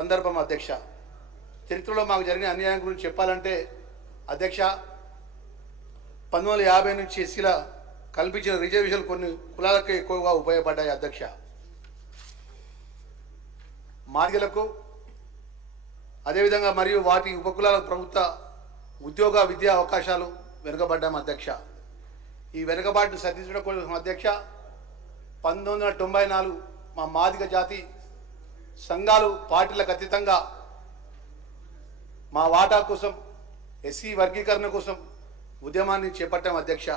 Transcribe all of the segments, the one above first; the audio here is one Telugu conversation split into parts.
సందర్భం అధ్యక్ష, చరిత్రలో మాకు జరిగిన అన్యాయం గురించి చెప్పాలంటే అధ్యక్ష, 1950 నుంచి ఎస్సీల కల్పించిన రిజర్వేషన్లు కొన్ని కులాలకు ఎక్కువగా ఉపయోగపడ్డాయి అధ్యక్ష. మాదిగలకు అదేవిధంగా మరియు వాటి ఉపకులాల ప్రభుత్వ ఉద్యోగ విద్యా అవకాశాలు వెనుకబడ్డాము అధ్యక్ష. ఈ వెనుకబాటును సరిదిద్దడం కోసం అధ్యక్ష 1994 మా మాదిగ జాతి సంఘాలు పార్టీలకు అతీతంగా మా వాటా కోసం ఎస్సీ వర్గీకరణ కోసం ఉద్యమాన్ని చేపట్టాం అధ్యక్ష.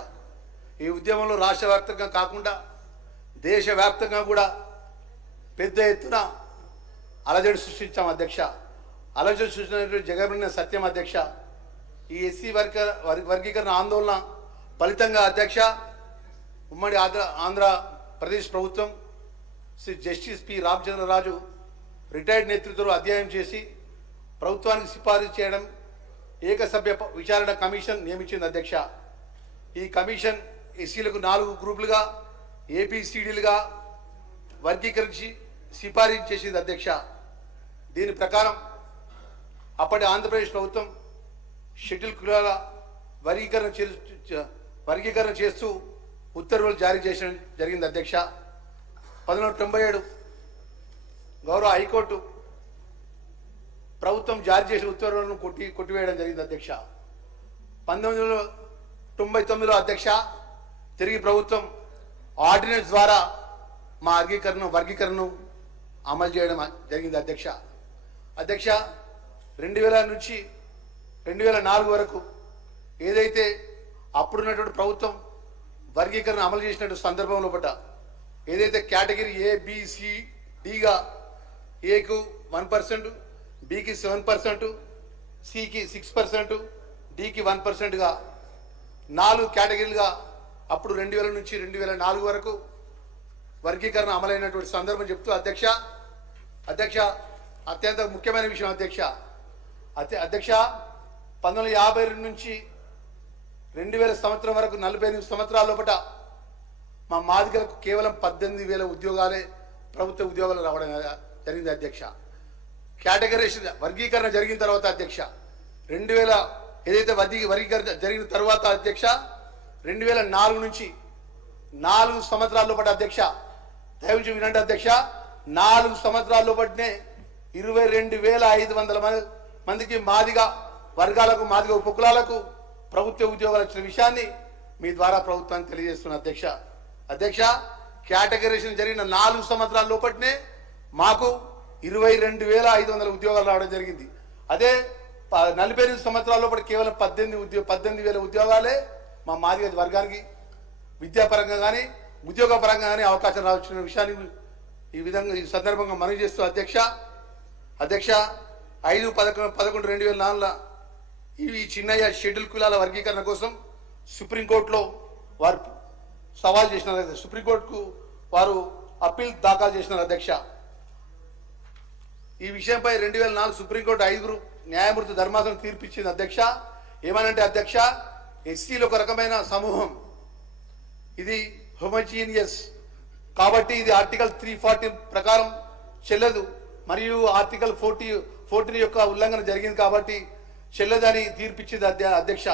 ఈ ఉద్యమంలో రాష్ట్ర వ్యాప్తంగా కాకుండా దేశవ్యాప్తంగా కూడా పెద్ద ఎత్తున అలజడి సృష్టించాం అధ్యక్ష. అలజడి సృష్టించినటువంటి జగమైన సత్యం అధ్యక్ష. ఈ ఎస్సీ వర్గీకరణ ఆందోళన ఫలితంగా అధ్యక్ష ఉమ్మడి ఆంధ్రప్రదేశ్ ప్రభుత్వం Shri justice P Ramachandra Raju retired నేతృత్వంలో అధ్యయనం చేసి ప్రభుత్వానికి సిఫారసు చేయడం ఏకసభ్య విచారణ కమిషన్ నియమించింది అధ్యక్ష. ఈ కమిషన్ ఎస్సీలకు 4 గ్రూపులుగా ఏపీసీడీలుగా వర్గీకరించి సిఫారసు చేసింది అధ్యక్ష. దీని ప్రకారం అప్పటి ఆంధ్రప్రదేశ్ ప్రభుత్వం షెడ్యూల్ కులాల వర్గీకరణ చేస్తూ ఉత్తర్వులు జారీ చేయడం జరిగింది అధ్యక్ష. 1997 గౌరవ హైకోర్టు ప్రభుత్వం జారీ చేసిన ఉత్తర్వులను కొట్టివేయడం జరిగింది అధ్యక్ష. 1999లో అధ్యక్ష తిరిగి ప్రభుత్వం ఆర్డినెన్స్ ద్వారా మా వర్గీకరణను అమలు చేయడం జరిగింది అధ్యక్ష. అధ్యక్ష 2000 నుంచి 2004 వరకు ఏదైతే అప్పుడున్నటువంటి ప్రభుత్వం వర్గీకరణ అమలు చేసినటువంటి సందర్భంలో పట్ల ఏదైతే కేటగిరీ ABCDగా ఏకు 1%, బికి 7%, సికి 6%, డికి 1%గా 4 కేటగిరీలుగా అప్పుడు 2000 నుంచి 2004 వరకు వర్గీకరణ అమలైనటువంటి సందర్భం చెప్తూ అధ్యక్ష అత్యంత ముఖ్యమైన విషయం అధ్యక్ష 1952 నుంచి 2000 సంవత్సరం వరకు 48 సంవత్సరాల లోపల మా మాదిగలకు కేవలం 18,000 ఉద్యోగాలే ప్రభుత్వ ఉద్యోగాలు రావడం జరిగింది అధ్యక్ష. కేటగరైజేషన్ వర్గీకరణ జరిగిన తర్వాత అధ్యక్ష 2000 ఏదైతే వర్గీకరణ జరిగిన తర్వాత అధ్యక్ష 2004 నుంచి 4 సంవత్సరాల లోపల అధ్యక్ష దయవుంచి వినండి అధ్యక్ష 4 సంవత్సరాల లోపలనే 22,500 మందికి మాదిగ వర్గాలకు మాదిగ ఉపకులాలకు ప్రభుత్వ ఉద్యోగాలు ఇచ్చిన విషయాన్ని మీ ద్వారా ప్రభుత్వానికి తెలియజేస్తున్న అధ్యక్ష కేటగరైజేషన్ జరిగిన 4 సంవత్సరాల లోపలనే మాకు 22,500 ఉద్యోగాలు రావడం జరిగింది. అదే 48 సంవత్సరాల లోపల కేవలం 18,000 ఉద్యోగాలే మా మాదిగ వర్గానికి విద్యాపరంగా కానీ ఉద్యోగపరంగా కానీ అవకాశం రావచ్చిన విషయాన్ని ఈ సందర్భంగా మనవి చేస్తూ అధ్యక్ష 5/11/2004 ఈ చిన్నయ్య షెడ్యూల్ కులాల వర్గీకరణ కోసం సుప్రీంకోర్టులో వారు సవాల్ చేసినారు. సుప్రీంకోర్టుకు వారు అప్పీల్ దాఖలు చేసినారు అధ్యక్ష. ఈ విషయంపై 2004 సుప్రీంకోర్టు 5 న్యాయమూర్తి ధర్మాసనం తీర్పిచ్చింది అధ్యక్ష. ఏమనంటే అధ్యక్ష ఎస్సీలు ఒక రకమైన సమూహం, ఇది హోమోజీనియస్ కాబట్టి ఇది ఆర్టికల్ 340 ప్రకారం చెల్లదు మరియు ఆర్టికల్ 14 యొక్క ఉల్లంఘన జరిగింది కాబట్టి చెల్లదని తీర్పిచ్చింది అధ్యక్ష.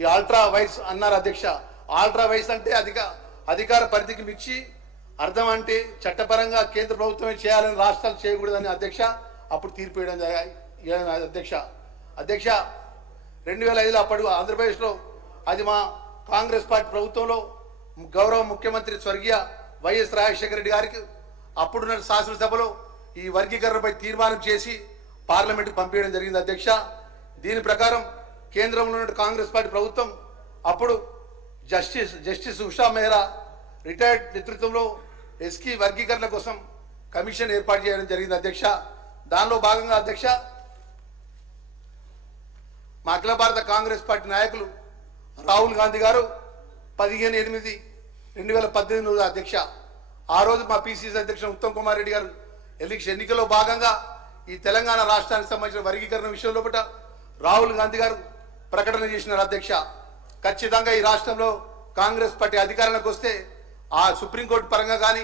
ఈ ఆల్ట్రా వైస్ అన్నారు అధ్యక్ష. ఆల్ట్రా వైస్ అంటే అధికార పరిధికి మించి అర్థం అంటే చట్టపరంగా కేంద్ర ప్రభుత్వమే చేయాలని రాష్ట్రాలు చేయకూడదని అధ్యక్ష అప్పుడు తీర్పు ఇవ్వడం అధ్యక్ష 2005లో అప్పుడు ఆంధ్రప్రదేశ్లో అది మా కాంగ్రెస్ పార్టీ ప్రభుత్వంలో గౌరవ ముఖ్యమంత్రి స్వర్గీయ వైఎస్ రాజశేఖర రెడ్డి గారికి అప్పుడున్న శాసనసభలో ఈ వర్గీకరణపై తీర్మానం చేసి పార్లమెంట్కి పంపించడం జరిగింది అధ్యక్ష. దీని ప్రకారం కేంద్రంలో ఉన్న కాంగ్రెస్ పార్టీ ప్రభుత్వం అప్పుడు జస్టిస్ ఉషా మెహ్రా రిటైర్డ్ నేతృత్వంలో ఎస్సీ వర్గీకరణ కోసం కమిషన్ ఏర్పాటు చేయడం జరిగింది అధ్యక్ష. దానిలో భాగంగా అధ్యక్ష మా అఖిల భారత కాంగ్రెస్ పార్టీ నాయకులు రాహుల్ గాంధీ గారు 15/8/2018 అధ్యక్ష ఆ రోజు మా పిసిసి అధ్యక్షుడు ఉత్తమ్ కుమార్ రెడ్డి గారు ఎన్నికల్లో భాగంగా ఈ తెలంగాణ రాష్ట్రానికి సంబంధించిన వర్గీకరణ విషయంలో రాహుల్ గాంధీ గారు ప్రకటన చేసినారు అధ్యక్ష. ఖచ్చితంగా ఈ రాష్ట్రంలో కాంగ్రెస్ పార్టీ అధికారంలోకి వస్తే ఆ సుప్రీంకోర్టు పరంగా కానీ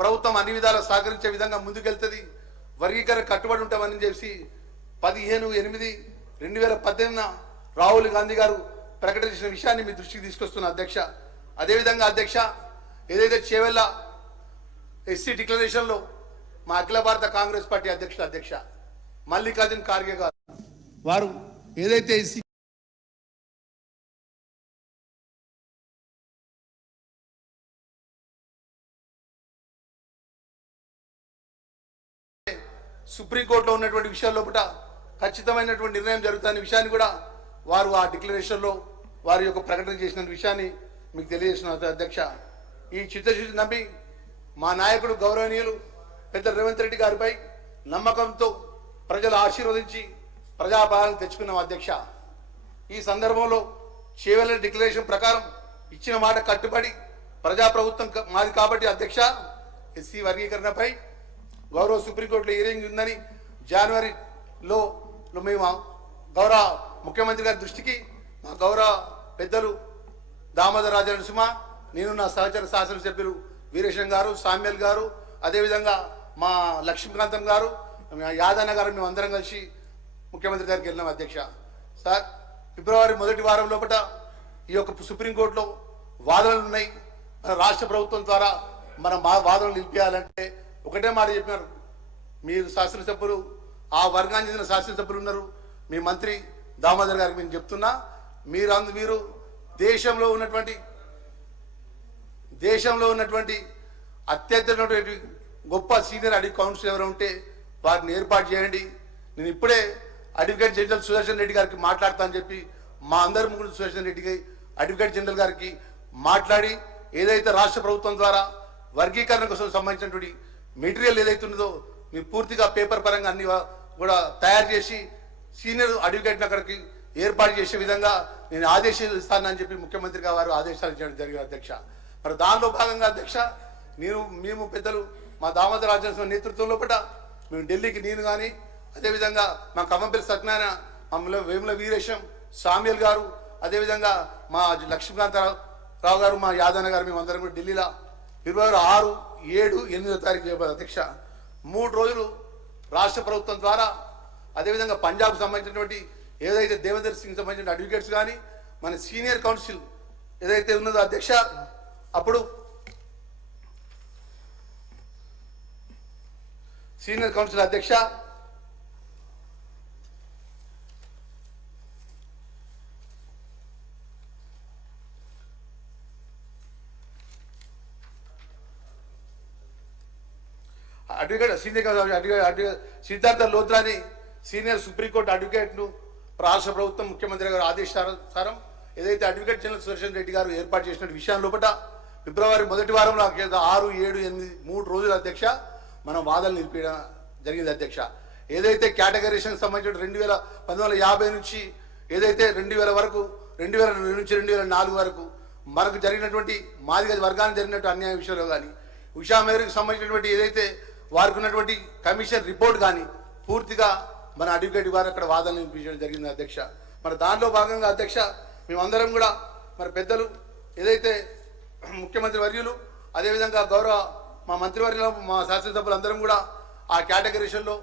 ప్రభుత్వం అన్ని విధాలా సహకరించే విధంగా ముందుకెళ్తుంది. వర్గీకరణ కట్టుబడి ఉంటామని చెప్పి 15/8/2018 రాహుల్ గాంధీ గారు ప్రకటించిన విషయాన్ని మీ దృష్టికి తీసుకొస్తున్న అధ్యక్ష. అదేవిధంగా అధ్యక్ష, ఏదైతే చేవెళ్ళ ఎస్సీ డిక్లరేషన్లో మా అఖిల భారత కాంగ్రెస్ పార్టీ అధ్యక్ష మల్లికార్జున్ ఖార్గే గారు వారు ఏదైతే ఎస్సీ సుప్రీంకోర్టులో ఉన్నటువంటి విషయాల లోపల ఖచ్చితమైనటువంటి నిర్ణయం జరుగుతున్న విషయాన్ని కూడా వారు ఆ డిక్లరేషన్లో వారి యొక్క ప్రకటన చేసిన విషయాన్ని మీకు తెలియజేసిన అధ్యక్ష. ఈ చిత్తశుద్ధి నమ్మి మా నాయకుడు గౌరవనీయులు పెద్ద రేవంత్ రెడ్డి గారిపై నమ్మకంతో ప్రజలు ఆశీర్వదించి ప్రజాపాలన తెచ్చుకున్నాం అధ్యక్ష. ఈ సందర్భంలో చేవెళ్ళ డిక్లరేషన్ ప్రకారం ఇచ్చిన మాట కట్టుబడి ప్రజాప్రభుత్వం మాది కాబట్టి అధ్యక్ష, ఎస్సీ వర్గీకరణపై గౌరవ సుప్రీంకోర్టులో హియరింగ్ ఉందని జనవరిలో మేము గౌరవ ముఖ్యమంత్రి గారి దృష్టికి మా గౌరవ పెద్దలు దామోదర రాజ నరసింహ, నేను నా సహచర శాసనసభ్యులు వీరేశం గారు, సామ్యల్ గారు, అదేవిధంగా మా లక్ష్మీకాంతం గారు, యాదన్న గారు మేము అందరం కలిసి ముఖ్యమంత్రి గారికి వెళ్ళినాం అధ్యక్ష. సార్, ఫిబ్రవరి మొదటి వారం లోపల ఈ యొక్క సుప్రీంకోర్టులో వాదనలు ఉన్నాయి. మన రాష్ట్ర ప్రభుత్వం ద్వారా మనం వాదనలు నిలిపేయాలంటే ఒకటే మాట చెప్పినారు. మీరు శాసనసభ్యులు, ఆ వర్గానికి చెందిన శాసనసభ్యులు ఉన్నారు, మీ మంత్రి దామోదర్ గారికి నేను చెప్తున్నా, మీరు దేశంలో ఉన్నటువంటి అత్యంత గొప్ప సీనియర్ అడిట్ కౌన్సిల్ ఎవరు ఉంటే వారిని ఏర్పాటు చేయండి. నేను ఇప్పుడే అడ్వకేట్ జనరల్ సుదర్శన్ రెడ్డి గారికి మాట్లాడతా అని చెప్పి మా అందరి ముగ్గురు సుదర్శన్ రెడ్డికి అడ్వకేట్ జనరల్ గారికి మాట్లాడి ఏదైతే రాష్ట్ర ప్రభుత్వం ద్వారా వర్గీకరణ కోసం సంబంధించినటువంటి మెటీరియల్ ఏదైతే ఉన్నదో మీరు పూర్తిగా పేపర్ పరంగా అన్ని కూడా తయారు చేసి సీనియర్ అడ్వకేట్ని అక్కడికి ఏర్పాటు చేసే విధంగా నేను ఆదేశాలు ఇస్తానని చెప్పి ముఖ్యమంత్రిగా వారు ఆదేశాలు ఇచ్చడం జరిగింది అధ్యక్ష. మరి దానిలో భాగంగా అధ్యక్ష, మేము పెద్దలు మా దామోదర రాజనరసింహ నేతృత్వంలో మేము ఢిల్లీకి నేను కానీ, అదేవిధంగా మా కమ్మంపల్లి సత్యనారాయణ, మా వేముల వీరేశం, సామ్యల్ గారు, అదేవిధంగా మా లక్ష్మీకాంతరావు గారు, మా యాదన్న గారు, మేము అందరం కూడా ఢిల్లీలో ఫిబ్రవరి 6, 7, 8 తారీఖు అధ్యక్ష 3 రోజులు రాష్ట్ర ప్రభుత్వం ద్వారా, అదేవిధంగా పంజాబ్కు సంబంధించినటువంటి ఏదైతే దేవేందర్ సింగ్ సంబంధించిన అడ్వకేట్స్ కానీ మన సీనియర్ కౌన్సిల్ ఏదైతే ఉన్నదో అధ్యక్ష, అప్పుడు సీనియర్ కౌన్సిల్ అధ్యక్ష సిద్ధార్థ లోత్రాని సీనియర్ సుప్రీంకోర్టు అడ్వకేట్ను రాష్ట్ర ప్రభుత్వం ముఖ్యమంత్రి గారు ఆదేశానుసారం ఏదైతే అడ్వకేట్ జనరల్ సుదర్శన్ రెడ్డి గారు ఏర్పాటు చేసిన విషయం లోపల ఫిబ్రవరి మొదటి వారంలో 6, 7, 8, 3 రోజుల అధ్యక్ష మనం వాదనలు నిలిపేయడం జరిగింది అధ్యక్ష. ఏదైతే కేటగరీషన్ సంబంధించిన 1950 నుంచి ఏదైతే 2000 వరకు, 2000 నుంచి 2004 వరకు మనకు జరిగినటువంటి మాదిగ వర్గానికి జరిగినట్టు అన్యాయ విషయంలో కానీ, ఉషా మేరకు సంబంధించినటువంటి ఏదైతే వారికి ఉన్నటువంటి కమిషన్ రిపోర్ట్ కానీ పూర్తిగా మన అడ్వకేట్ వారు అక్కడ వాదనలు వినిపించడం జరిగింది అధ్యక్ష. మరి దానిలో భాగంగా అధ్యక్ష మేమందరం కూడా మరి పెద్దలు ఏదైతే ముఖ్యమంత్రి వర్యులు, అదేవిధంగా గౌరవ మా మంత్రివర్యులు, మా శాసనసభ్యులు అందరం కూడా ఆ కేటగరీషన్లో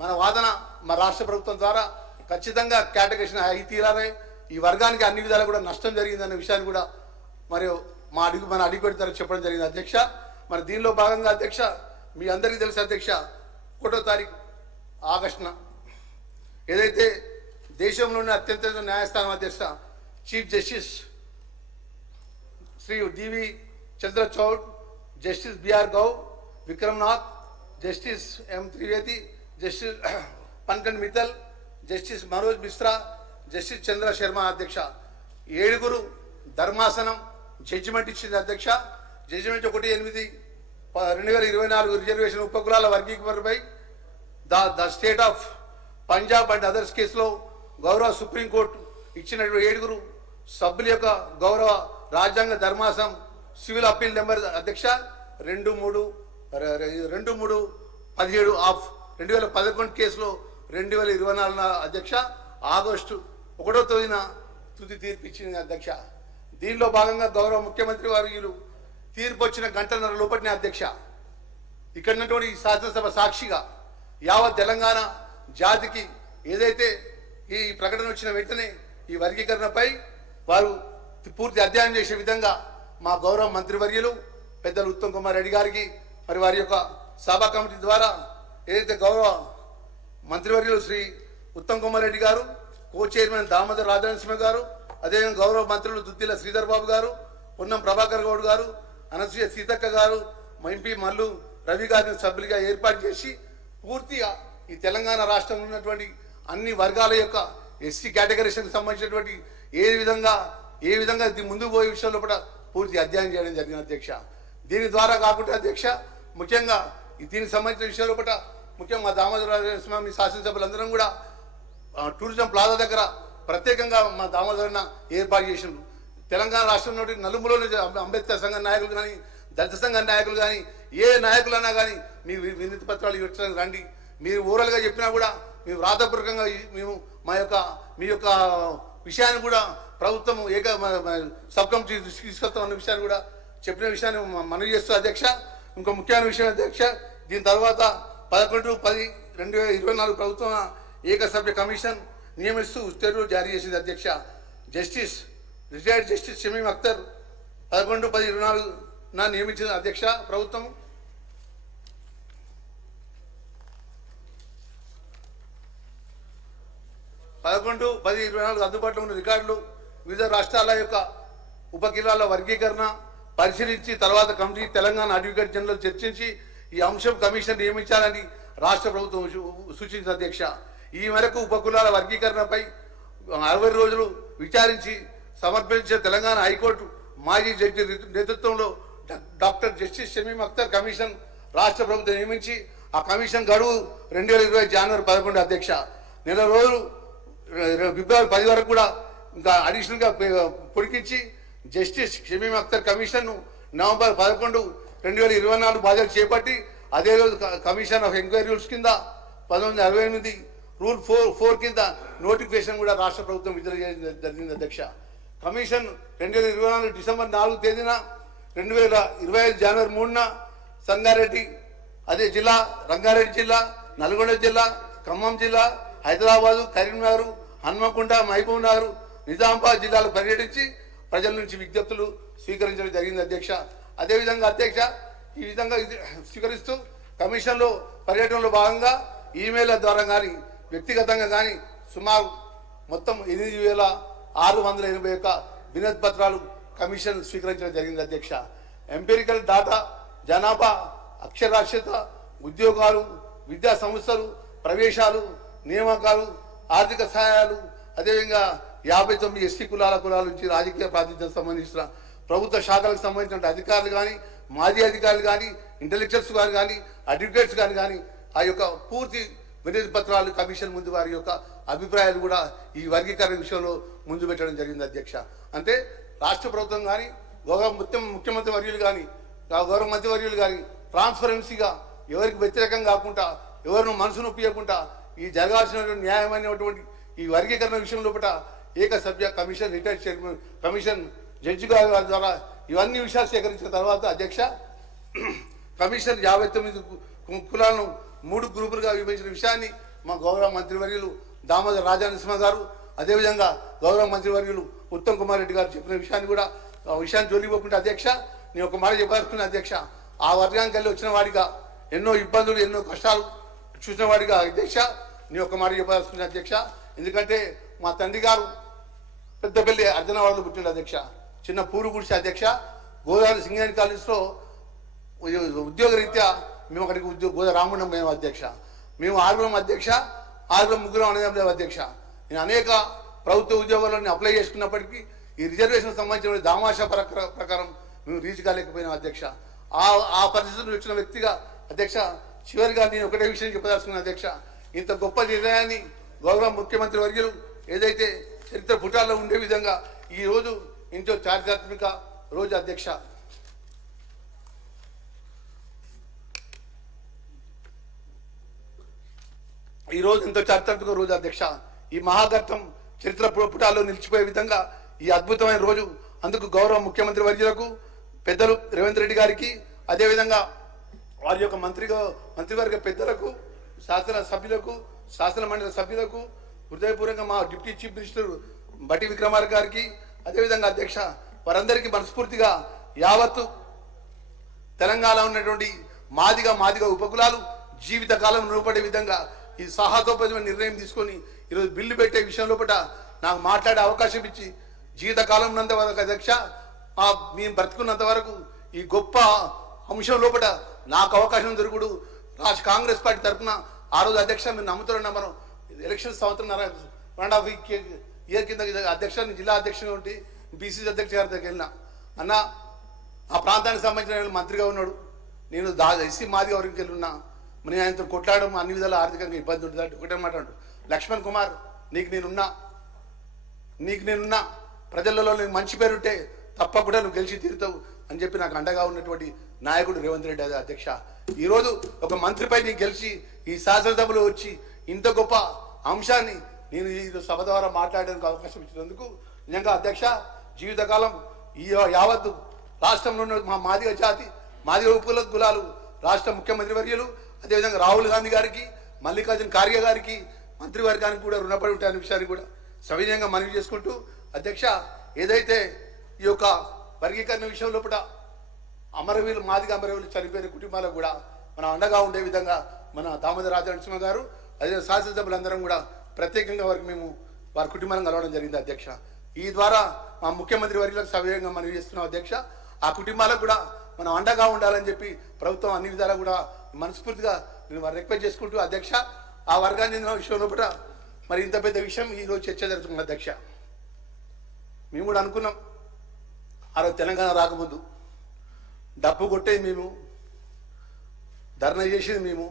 మన వాదన మా రాష్ట్ర ప్రభుత్వం ద్వారా ఖచ్చితంగా కేటగరీషన్ అయి తీరాలి, ఈ వర్గానికి అన్ని విధాలు కూడా నష్టం జరిగిందనే విషయాన్ని కూడా మరియు మన అడ్వకేట్ ద్వారా చెప్పడం జరిగింది అధ్యక్ష. మరి దీనిలో భాగంగా అధ్యక్ష మీ అందరికీ తెలుసు అధ్యక్ష, 1వ తారీఖు ఆగస్టున ఏదైతే దేశంలోని అత్యంత న్యాయస్థానం అధ్యక్ష chief justice Shri DV Chandrachud, justice BR గౌ, Vikram Nath, justice M Trivedi, justice Pankaj Mittal, justice Manoj Mishra, justice Chandra Sharma అధ్యక్ష 7 ధర్మాసనం జడ్జిమెంట్ ఇచ్చింది అధ్యక్ష. జడ్జిమెంట్ 1/8/2024 రిజర్వేషన్ ఉపకులాల వర్గీకరణపై the state of Punjab and others కేసులో గౌరవ సుప్రీంకోర్టు ఇచ్చినటువంటి 7 సభ్యుల యొక్క గౌరవ రాజ్యాంగ ధర్మాసనం సివిల్ అప్పీల్ నెంబర్ అధ్యక్ష 23/17 ఆఫ్ 2011 కేసులో 2024 అధ్యక్ష ఆగస్టు 1వ తేదీన తుది తీర్పు ఇచ్చింది అధ్యక్ష. దీనిలో భాగంగా గౌరవ ముఖ్యమంత్రి వారు తీర్పు వచ్చిన గంటన్నర లోపటినే అధ్యక్ష ఇక్కడ ఉన్నటువంటి శాసనసభ సాక్షిగా యావత్ తెలంగాణ జాతికి ఏదైతే ఈ ప్రకటన వచ్చిన వెంటనే ఈ వర్గీకరణపై వారు పూర్తి అధ్యయనం చేసే విధంగా మా గౌరవ మంత్రివర్యులు పెద్దలు ఉత్తమ్ కుమార్ రెడ్డి గారికి మరి వారి యొక్క సభా కమిటీ ద్వారా ఏదైతే గౌరవ మంత్రివర్యులు శ్రీ ఉత్తమ్ కుమార్ రెడ్డి గారు, కో చైర్మన్ దామోదర్ రాజనరసింహ గారు, అదేవిధంగా గౌరవ మంత్రులు దుద్దిల శ్రీధర్ బాబు గారు, పొన్నం ప్రభాకర్ గౌడ్ గారు, అనసూయ సీతక్క గారు, ఎంపీ మల్లు రవి గారిని సభ్యులుగా ఏర్పాటు చేసి పూర్తిగా ఈ తెలంగాణ రాష్ట్రంలో ఉన్నటువంటి అన్ని వర్గాల యొక్క ఎస్సీ కేటగిరీకి సంబంధించినటువంటి ఏ విధంగా ముందుకు పోయే విషయంలో కూడా పూర్తి అధ్యయనం చేయడం జరిగింది అధ్యక్ష. దీని ద్వారా కాకుండా అధ్యక్ష ముఖ్యంగా దీనికి సంబంధించిన విషయాలు కూడా ముఖ్యంగా మా దామోదర స్వామి శాసనసభ్యులందరం కూడా టూరిజం ప్లాజా దగ్గర ప్రత్యేకంగా మా దామోదరన్న ఏర్పాటు చేసిండ్రు. తెలంగాణ రాష్ట్రంలో నలుమూలలో అంబేద్కర్ సంఘ నాయకులు కానీ, దళిత సంఘ నాయకులు కానీ, ఏ నాయకులన్నా కానీ మీ వినతి పత్రాలు ఇవ్వడానికి రండి. మీరు ఓరల్గా చెప్పినా కూడా మేము వ్రాతపూర్వకంగా మేము మీ యొక్క విషయాన్ని కూడా ప్రభుత్వం సబ్ కమిటీ తీసుకొస్తామన్న విషయాన్ని కూడా చెప్పిన విషయాన్ని మనవి చేస్తూ అధ్యక్ష. ఇంకో ముఖ్యమైన విషయం అధ్యక్ష, దీని తర్వాత 11/10/2024 ప్రభుత్వం ఏకసభ్య కమిషన్ నియమిస్తూ ఉత్తర్వులు జారీ చేసింది అధ్యక్ష. రిటైర్డ్ జస్టిస్ షమీం అఖ్తర్ 11/10/24 నియమించిన అధ్యక్ష ప్రభుత్వం. అందుబాటులో ఉన్న రికార్డులు వివిధ రాష్ట్రాల యొక్క ఉపకిలాల వర్గీకరణ పరిశీలించి తర్వాత కమిటీ తెలంగాణ అడ్వకేట్ జనరల్ చర్చించి ఈ అంశం కమిషన్ నియమించాలని రాష్ట్ర ప్రభుత్వం సూచించింది అధ్యక్ష. ఈ మేరకు ఉపకులాల వర్గీకరణపై 60 రోజులు విచారించి సమర్పించిన తెలంగాణ హైకోర్టు మాజీ జడ్జి నేతృత్వంలో doctor justice Shamim Akhtar commission రాష్ట్ర ప్రభుత్వం నియమించి ఆ కమిషన్ గడువు 2020 జనవరి 11 అధ్యక్ష. నెల రోజులు ఫిబ్రవరి 10 వరకు కూడా ఇంకా అడిషనల్గా పొడిగించి జస్టిస్ షమీం అఖ్తర్ కమిషన్ను నవంబర్ 11, 2024 బాధ్యతలు చేపట్టి అదే రోజు కమిషన్ ఆఫ్ ఎంక్వైరీ రూల్స్ కింద 1968 రూల్ 4 కింద నోటిఫికేషన్ కూడా రాష్ట్ర ప్రభుత్వం విడుదల చేయడం జరిగింది అధ్యక్ష. కమిషన్ 2024 డిసెంబర్ 4 తేదీన 2025 జనవరి 3 సంగారెడ్డి అదే జిల్లా, రంగారెడ్డి జిల్లా, నల్గొండ జిల్లా, ఖమ్మం జిల్లా, హైదరాబాదు, కరీంనగర్, హన్మకొండ, మహబూబ్ నగర్, నిజామాబాద్ జిల్లాలో పర్యటించి ప్రజల నుంచి విజ్ఞప్తులు స్వీకరించడం జరిగింది అధ్యక్ష. అదేవిధంగా అధ్యక్ష ఈ విధంగా స్వీకరిస్తూ కమిషన్లో పర్యటనలో భాగంగా ఈమెయిల్ ద్వారా కానీ వ్యక్తిగతంగా కానీ సుమారు మొత్తం 8,681 వినతి పత్రాలు కమిషన్ స్వీకరించడం జరిగింది అధ్యక్ష. ఎంపిరికల్ డాటా, జనాభా, అక్షరాస్యత, ఉద్యోగాలు, విద్యా సంస్థలు, ప్రవేశాలు, నియామకాలు, ఆర్థిక సహాయాలు, అదేవిధంగా 59 ఎస్సీ కులాల నుంచి రాజకీయ ప్రాతినిధ్యం సంబంధించిన ప్రభుత్వ శాఖలకు సంబంధించిన అధికారులు కానీ, మాజీ అధికారులు కానీ, ఇంటెలెక్చువల్స్ గారు కానీ, అడ్వకేట్స్ కానీ ఆ యొక్క పూర్తి వినతి పత్రాలు కమిషన్ ముందు వారి యొక్క అభిప్రాయాలు కూడా ఈ వర్గీకరణ విషయంలో ముందు పెట్టడం జరిగింది అధ్యక్ష. అంటే రాష్ట్ర ప్రభుత్వం కానీ గౌరవ ముఖ్యమంత్రి వర్యులు కానీ గౌరవ మంత్రివర్యులు కానీ ట్రాన్స్పరెన్సీగా ఎవరికి వ్యతిరేకం కాకుండా ఎవరిని మనసు నొప్పియకుండా ఈ జరగాల్సినటువంటి న్యాయమైనటువంటి ఈ వర్గీకరణ విషయం లోపల ఏకసభ్య commission retired chairman commission judge గారి ద్వారా ఇవన్నీ విషయాలు సేకరించిన తర్వాత అధ్యక్ష కమిషన్ 59 కులాలను 3 గ్రూపులుగా విభజించిన విషయాన్ని మా గౌరవ మంత్రివర్యులు దామోదర్ రాజనరసింహ గారు, అదేవిధంగా గౌరవ మంత్రివర్యులు ఉత్తమ్ కుమార్ రెడ్డి గారు చెప్పిన విషయాన్ని కూడా విషయాన్ని జోలిపోకుండా అధ్యక్ష నేను ఒక మాట చెప్పాల్సిన అధ్యక్ష, ఆ వర్గానికి వెళ్ళి వచ్చిన వాడిగా ఎన్నో ఇబ్బందులు ఎన్నో కష్టాలు చూసిన వాడిగా అధ్యక్ష నేను ఒక మాట చెప్పాల్సిన అధ్యక్ష. ఎందుకంటే మా తండ్రి గారు పెద్దపల్లి అర్జనవాడలో పుట్టిన అధ్యక్ష, చిన్న పూరు గుడిసె అధ్యక్ష. గోదావరి సింగరేణి కాలేజ్లో ఉద్యోగరీత్యా మేము అక్కడికి గోదావరి రామగుండం మేము అధ్యక్ష. మేము 6 అధ్యక్ష, 6 ముగ్గురం అనేది అధ్యక్ష. నేను అనేక ప్రభుత్వ ఉద్యోగాలను అప్లై చేసుకున్నప్పటికీ ఈ రిజర్వేషన్ సంబంధించిన దామాషా ప్రకారం మేము రీచ్ కాలేకపోయినాం అధ్యక్ష. ఆ పరిస్థితులు వచ్చిన వ్యక్తిగా అధ్యక్ష చివరిగా నేను ఒకటే విషయం చెప్పదలుచుకున్నాను అధ్యక్ష, ఇంత గొప్ప నిర్ణయాన్ని గౌరవ ముఖ్యమంత్రి వర్యులు ఏదైతే చరిత్ర పుటాల్లో ఉండే విధంగా ఈ రోజు ఇంట్లో చారిత్రాత్మక రోజు అధ్యక్ష. ఈ రోజు ఎంతో చారిత్రాత్మక రోజు అధ్యక్ష. ఈ మహాఘట్టం చరిత్ర పుటాల్లో నిలిచిపోయే విధంగా ఈ అద్భుతమైన రోజు. అందుకు గౌరవ ముఖ్యమంత్రి వర్యులకు పెద్దలు రేవంత్ రెడ్డి గారికి, అదేవిధంగా వారి యొక్క మంత్రివర్గ పెద్దలకు శాసన సభ్యులకు, శాసన మండలి సభ్యులకు, హృదయపూర్వకంగా మా డిప్యూటీ చీఫ్ మినిస్టర్ బట్టి విక్రమార్క గారికి, అదేవిధంగా అధ్యక్ష వారందరికీ మనస్ఫూర్తిగా యావత్తు తెలంగాణ ఉన్నటువంటి మాదిగ ఉపకులాలు జీవితకాలం రూపడే విధంగా ఈ సాహసోపేతమైన నిర్ణయం తీసుకొని ఈరోజు బిల్లు పెట్టే విషయం లోపల నాకు మాట్లాడే అవకాశం ఇచ్చి జీవితకాలం ఉన్నంత వరకు అధ్యక్ష మేము బ్రతుకున్నంత వరకు ఈ గొప్ప అంశం లోపల నాకు అవకాశం దొరుకుడు కాంగ్రెస్ పార్టీ తరఫున ఆ రోజు అధ్యక్ష మీరు నమ్ముతున్న మనం ఎలక్షన్ సంవత్సరం 1.5 ఇయర్ కింద అధ్యక్ష జిల్లా అధ్యక్షుడు ఉండి బీసీ అధ్యక్ష గారి దగ్గరికి వెళ్ళిన అన్న ఆ ప్రాంతానికి సంబంధించిన మంత్రిగా ఉన్నాడు, నేను ఎస్సీ మాదిగా వరకు వెళ్ళి ఉన్నా, నేను ఆయనతో కొట్లాడడం అన్ని విధాలు ఆర్థికంగా ఇబ్బంది ఉంటుంది అంటే ఒకటే మాట అంటు లక్ష్మణ్ కుమార్ నీకు నేనున్నా ప్రజలలో నీకు మంచి పేరుంటే తప్పకుండా నువ్వు గెలిచి తీరుతావు అని చెప్పి నాకు అండగా ఉన్నటువంటి నాయకుడు రేవంత్ రెడ్డి అధ్యక్ష ఈరోజు ఒక మంత్రిపై నీకు గెలిచి ఈ శాసనసభలో వచ్చి ఇంత గొప్ప అంశాన్ని నేను ఈ సభ ద్వారా మాట్లాడడానికి అవకాశం ఇచ్చినందుకు నిజంగా అధ్యక్ష జీవితకాలం ఈ యావత్తు రాష్ట్రంలో ఉన్న మా మాదిగ జాతి మాదిగ కులాలు రాష్ట్ర ముఖ్యమంత్రి వర్యులు అదేవిధంగా రాహుల్ గాంధీ గారికి, మల్లికార్జున ఖార్గే గారికి, మంత్రివర్గానికి కూడా రుణపడి ఉంటాయనే విషయాన్ని కూడా సవినయంగా మనవి చేసుకుంటూ అధ్యక్ష ఏదైతే ఈ యొక్క వర్గీకరణ విషయం లోపల మాదిగ అమరవీరులు చనిపోయిన కుటుంబాలకు కూడా మనం అండగా ఉండే విధంగా మన దామోదర రాజనరసింహ గారు అదే శాసనసభ్యులందరం కూడా ప్రత్యేకంగా వారికి మేము వారి కుటుంబాలను కలవడం జరిగింది అధ్యక్ష. ఈ ద్వారా మా ముఖ్యమంత్రి వర్యులకు సవినయంగా మనవి చేస్తున్నాం అధ్యక్ష. ఆ కుటుంబాలకు కూడా మనం అండగా ఉండాలని చెప్పి ప్రభుత్వం అన్ని విధాలా కూడా మనస్ఫూర్తిగా నేను వారు రిక్వెస్ట్ చేసుకుంటూ అధ్యక్ష ఆ వర్గాన్ని చెందిన విషయంలో కూడా మరి ఇంత పెద్ద విషయం ఈరోజు చర్చ జరుగుతుంది అధ్యక్ష. మేము కూడా అనుకున్నాం ఆ రోజు తెలంగాణ రాకముందు డప్పు కొట్టేది మేము, ధర్నా చేసేది మేము,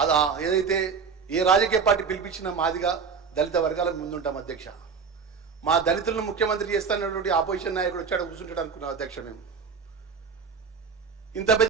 అది ఏదైతే ఏ రాజకీయ పార్టీ పిలిపించిన మాదిగా దళిత వర్గాలకు ముందుంటాం అధ్యక్ష. మా దళితులను ముఖ్యమంత్రి చేస్తున్నటువంటి ఆపోజిషన్ నాయకుడు వచ్చాడు కూర్చుంటాడు అనుకున్నాం అధ్యక్ష. మేము ఇంత